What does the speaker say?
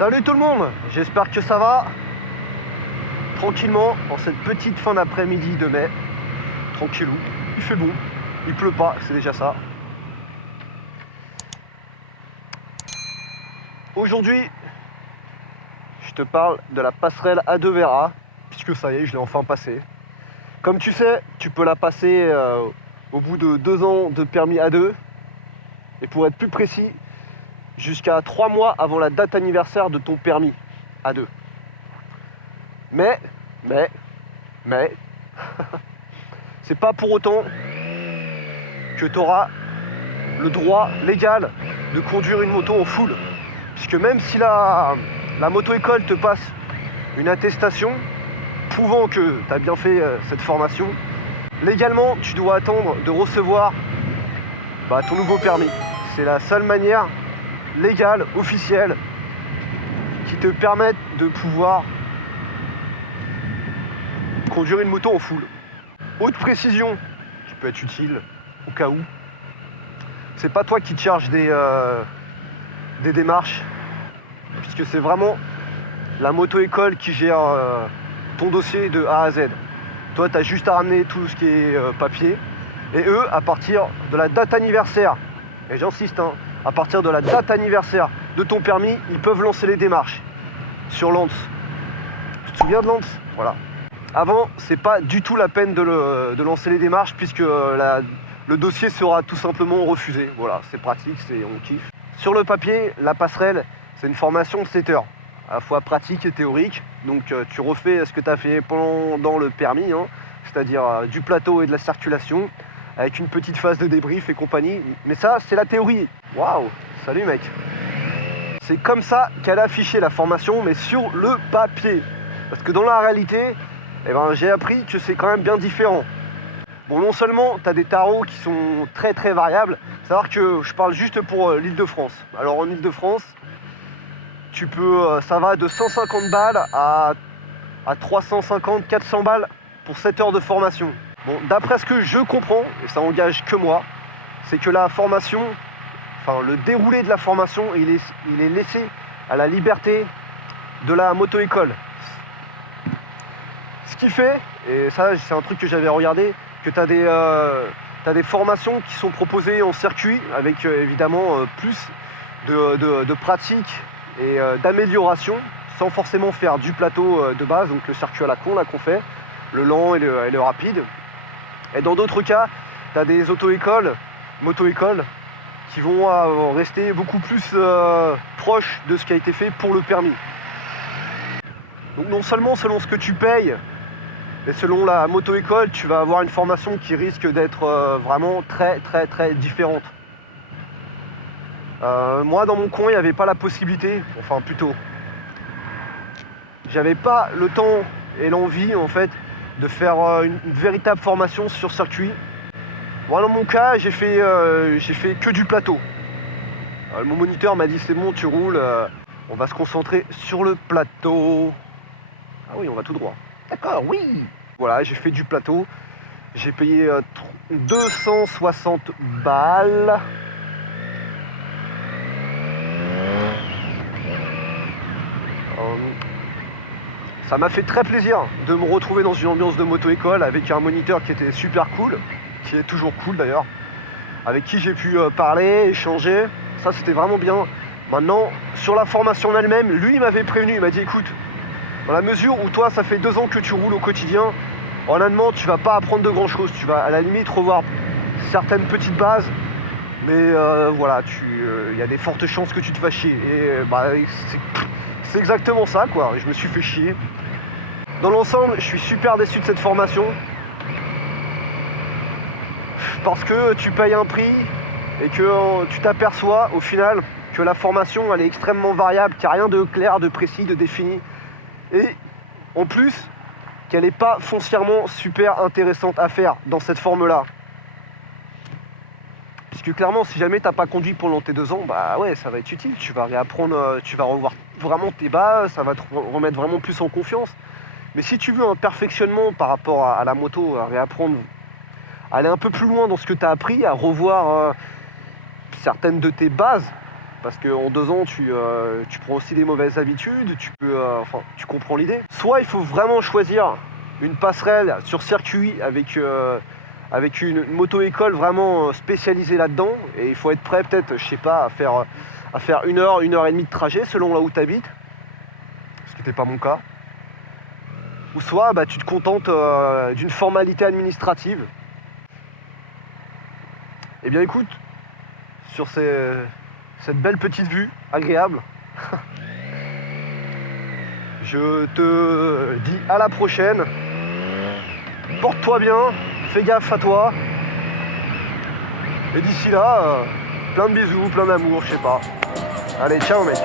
Salut tout le monde, j'espère que ça va. Tranquillement, en cette petite fin d'après-midi de mai. Tranquillou, il fait bon, il pleut pas, c'est déjà ça. Aujourd'hui, je te parle de la passerelle A2 Vera, puisque ça y est, je l'ai enfin passée. Comme tu sais, tu peux la passer au bout de 2 ans de permis A2, et pour être plus précis, jusqu'à 3 mois avant la date anniversaire de ton permis A2. Mais, c'est pas pour autant que tu auras le droit légal de conduire une moto en full. Puisque même si la moto-école te passe une attestation prouvant que tu as bien fait cette formation, légalement, tu dois attendre de recevoir ton nouveau permis. C'est la seule manière légale, officielle, qui te permette de pouvoir conduire une moto en full. Autre précision qui peut être utile au cas où, c'est pas toi qui te charges des démarches, puisque c'est vraiment la moto-école qui gère ton dossier de A à Z. Toi, tu as juste à ramener tout ce qui est papier, et eux, à partir de la date anniversaire, et j'insiste, à partir de la date anniversaire de ton permis, ils peuvent lancer les démarches sur Lens. Tu te souviens de Lens? Voilà. Avant, c'est pas du tout la peine de lancer les démarches, puisque le dossier sera tout simplement refusé. Voilà, c'est pratique, on kiffe. Sur le papier, la passerelle, c'est une formation de 7 heures, à la fois pratique et théorique. Donc tu refais ce que tu as fait pendant le permis, c'est-à-dire du plateau et de la circulation, avec une petite phase de débrief et compagnie. Mais ça, c'est la théorie. Waouh, salut mec. C'est comme ça qu'elle a affiché la formation, mais sur le papier. Parce que dans la réalité, j'ai appris que c'est quand même bien différent. Bon, non seulement tu as des tarots qui sont très très variables, savoir que je parle juste pour l'Île-de-France. Alors en Île-de-France, tu peux, ça va de 150 balles à 350, 400 balles pour 7 heures de formation. Bon, d'après ce que je comprends, et ça engage que moi, c'est que la formation, le déroulé de la formation, il est laissé à la liberté de la moto-école. Ce qui fait, et ça c'est un truc que j'avais regardé, que tu as des formations qui sont proposées en circuit avec évidemment plus de pratique et d'amélioration, sans forcément faire du plateau de base, donc le circuit à la con là qu'on fait, le lent et le rapide. Et dans d'autres cas, tu as des auto-écoles, moto-écoles, qui vont rester beaucoup plus proches de ce qui a été fait pour le permis. Donc non seulement selon ce que tu payes, mais selon la moto-école, tu vas avoir une formation qui risque d'être vraiment très très très différente. Moi, dans mon coin, il n'y avait pas la possibilité, enfin plutôt, j'avais pas le temps et l'envie en fait de faire une véritable formation sur circuit. Moi, dans mon cas, j'ai fait que du plateau. Mon moniteur m'a dit c'est bon, tu roules, on va se concentrer sur le plateau. Ah oui, on va tout droit. D'accord, oui. Voilà, j'ai fait du plateau. J'ai payé 260 balles. Ça m'a fait très plaisir de me retrouver dans une ambiance de moto-école avec un moniteur qui était super cool, qui est toujours cool d'ailleurs, avec qui j'ai pu parler, échanger. Ça, c'était vraiment bien. Maintenant, sur la formation en elle-même, lui, il m'avait prévenu, il m'a dit écoute, dans la mesure où toi, ça fait 2 ans que tu roules au quotidien, honnêtement, tu vas pas apprendre de grand-chose. Tu vas à la limite revoir certaines petites bases, mais voilà, il y a des fortes chances que tu te fasses chier. Et c'est exactement ça, quoi. Je me suis fait chier. Dans l'ensemble, je suis super déçu de cette formation. Parce que tu payes un prix et que tu t'aperçois au final que la formation, elle est extrêmement variable, qu'il n'y a rien de clair, de précis, de défini. Et en plus, qu'elle n'est pas foncièrement super intéressante à faire dans cette forme-là. Puisque clairement, si jamais tu n'as pas conduit pendant tes 2 ans, ça va être utile. Tu vas réapprendre, tu vas revoir vraiment tes bases, ça va te remettre vraiment plus en confiance. Mais si tu veux un perfectionnement par rapport à la moto, à réapprendre, aller un peu plus loin dans ce que tu as appris, à revoir certaines de tes bases, Parce qu'en 2 ans, tu prends aussi des mauvaises habitudes, tu comprends l'idée. Soit il faut vraiment choisir une passerelle sur circuit avec une moto-école vraiment spécialisée là-dedans, et il faut être prêt peut-être, je sais pas, à faire 1 heure, 1 heure et demie de trajet selon là où tu habites, ce qui n'était pas mon cas. Ou soit tu te contentes d'une formalité administrative. Eh bien écoute, sur cette belle petite vue agréable, je te dis à la prochaine. Porte-toi bien, fais gaffe à toi. Et d'ici là, plein de bisous, plein d'amour, je sais pas. Allez, ciao mec.